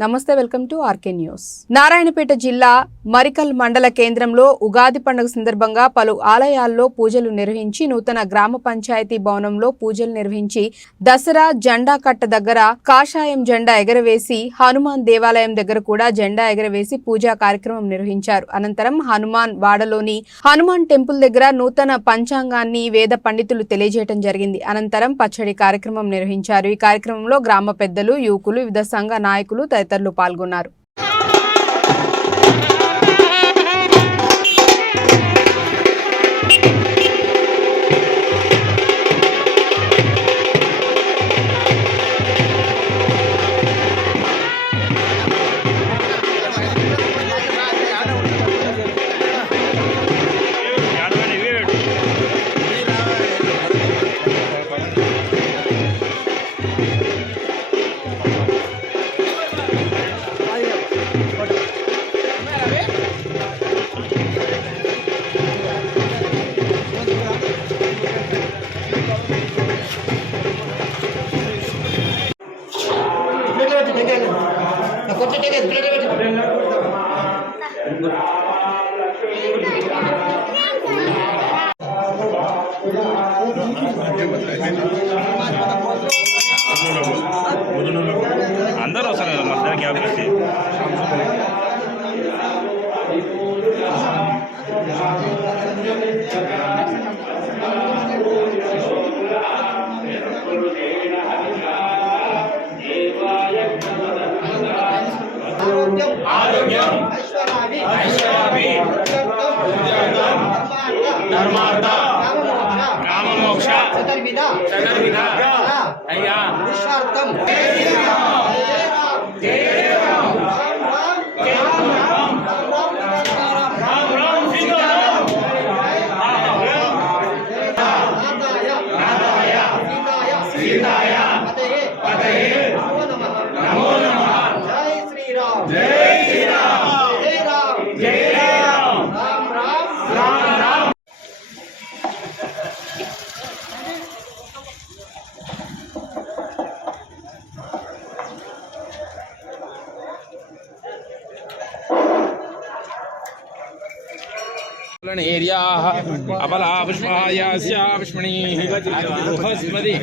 నమస్తే, welcome to RK news. Narayanpet జిల్లా మరికల్ మండల కేంద్రంలో ఉగాది పండుగ సందర్భంగా పలు ఆలయాల్లో పూజలు నిర్వహించి నూతన గ్రామ పంచాయతీ భవనంలో పూజలు నిర్వహించి దసరా జెండా కట్ట దగ్గర కాషాయం జెండా ఎగరవేసి హనుమాన్ దేవాలయం దగ్గర కూడా జెండా ఎగరవేసి పూజా కార్యక్రమం నిర్వహించారు. అనంతరం హనుమాన్ వాడలోని హనుమాన్ టెంపుల్ దగ్గర నూతన పంచాంగాన్ని వేద పండితులు తెలియజేయడం జరిగింది. అనంతరం పచ్చడి కార్యక్రమం నిర్వహించారు. ఈ కార్యక్రమంలో గ్రామ పెద్దలు, యువకులు, వివిధ సంఘ నాయకులు తదితరులు పాల్గొన్నారు. అందరూ వస్తారు మధ్య గ్యాప్ ఇచ్చి రామమోక్ష చతుర్విధ అయ్యా పురుషార్థం अबला पुष्पायास्यापुष्मणीः बृहस्पति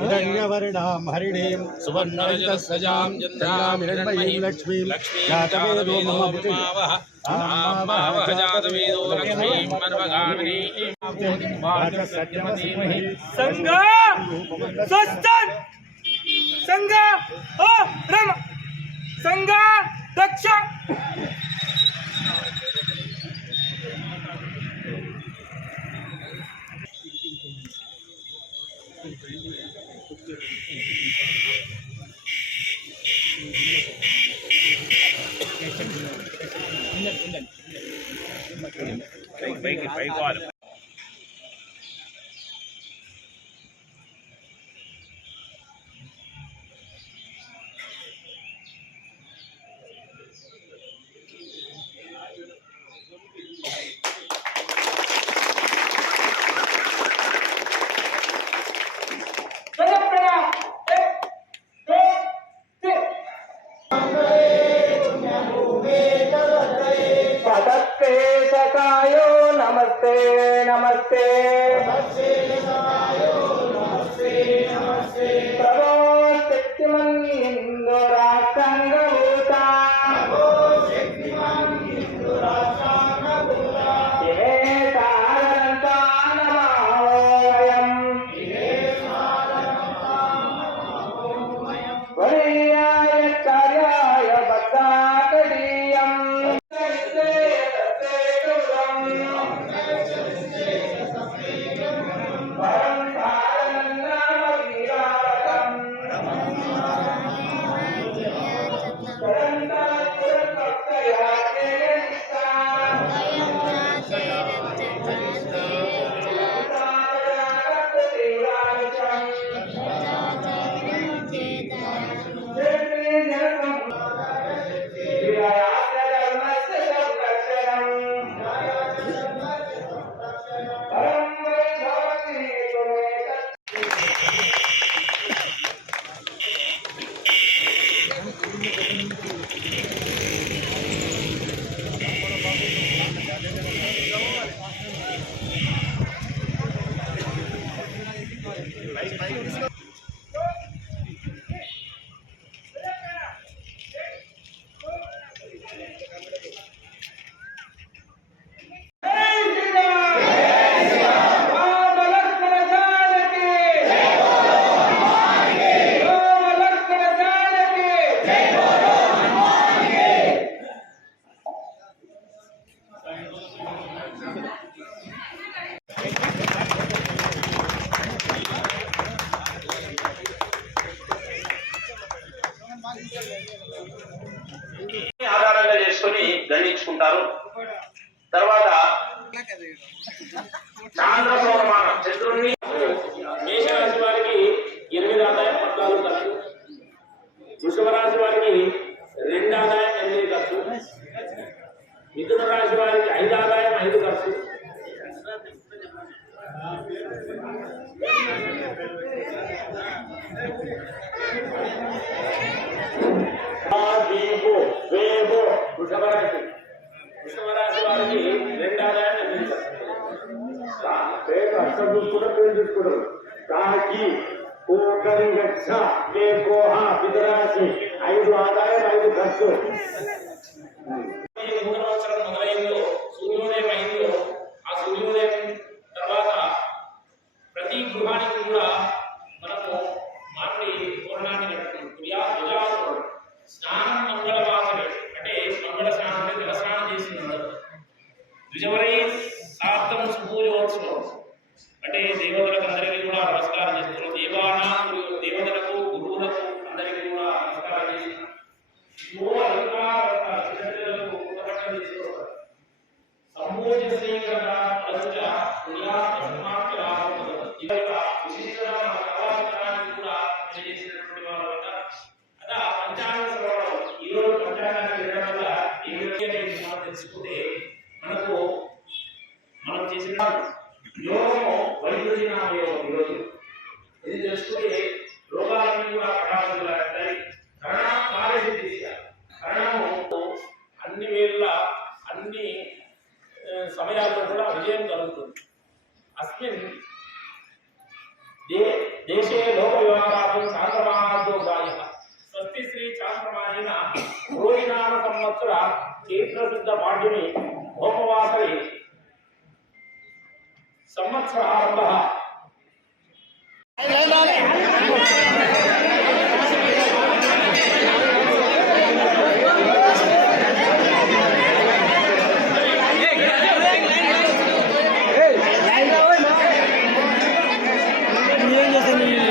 हिरण्यवर्णां हरिणीं सुवर्णरजतस्रजां चन्द्रां हिरण्मयीं लक्ष्मीं जातवेदो मम पुत्रीः जातवेदो लक्ष्मीं मन्वगामिनीं सत्यमधीमहि संगा स्वस्तं संगा ओ रम संगा दक्ष नमस्ते। ఆధారంగా చేసుకొని గణించుకుంటారు. తర్వాత చాంద్ర సౌరమానం చంద్రుడిని మేషరాశి వారికి 8 ఆదాయం 14 ఖర్చు, వృషభ రాశి వారికి 2 ఆదాయం 8 ఖర్చు, మిథున రాశి వారికి 5 ఆదాయం 5 ఖర్చు, వృషభ రాశి వారికి 2 ఆదాయం 8 ఖర్చు. పేరు అర్థం చూసుకుంటారు, పేరు చూసుకుంటారు. కాకి పితరాశి 5 ఆదాయం 5 ఖర్చు. సంవత్సరం మొదలైందో సూర్యోదయం అయిందో ఆ సూర్యోదయం తర్వాత ప్రతి గృహానికి కూడా మనము మామిడి పూర్ణాన్ని కట్టుకుంటాం. స్నానం మంగళవాసనే అంటే మంగళ స్నానం అంటే జల స్నానం చేస్తున్నారు. ద్విజవరై సార్థం సుపూజోత్సవం అంటే దేవతలకు అందరికీ కూడా నమస్కారం చేస్తున్నారు. దేవతలకు గురువులకు అందరికీ కూడా నమస్కారం చేస్తున్నారు. తెలుసుకుంటే మనకు మనం చేసిన యోగము వైద్యుడిన యోగం ఈరోజు ఇది తెలుసుకుంటే రోగాలన్నీ కూడా ప్రకాశిస్తాయి. కరణము అన్ని వేళ అన్ని సమయాల్లో కూడా విజయం కలుగుతుంది. అస్మిన్ దేశే లోక వ్యవహారాలు చాంద్రమానో గాయ స్వస్తి శ్రీ చాంద్రమాన రోహినామ సంవత్సర చైత్రశుద్ధ పాడ్యమి హోమవాసరి సంవత్సరారంభ ఏం చేస్తాను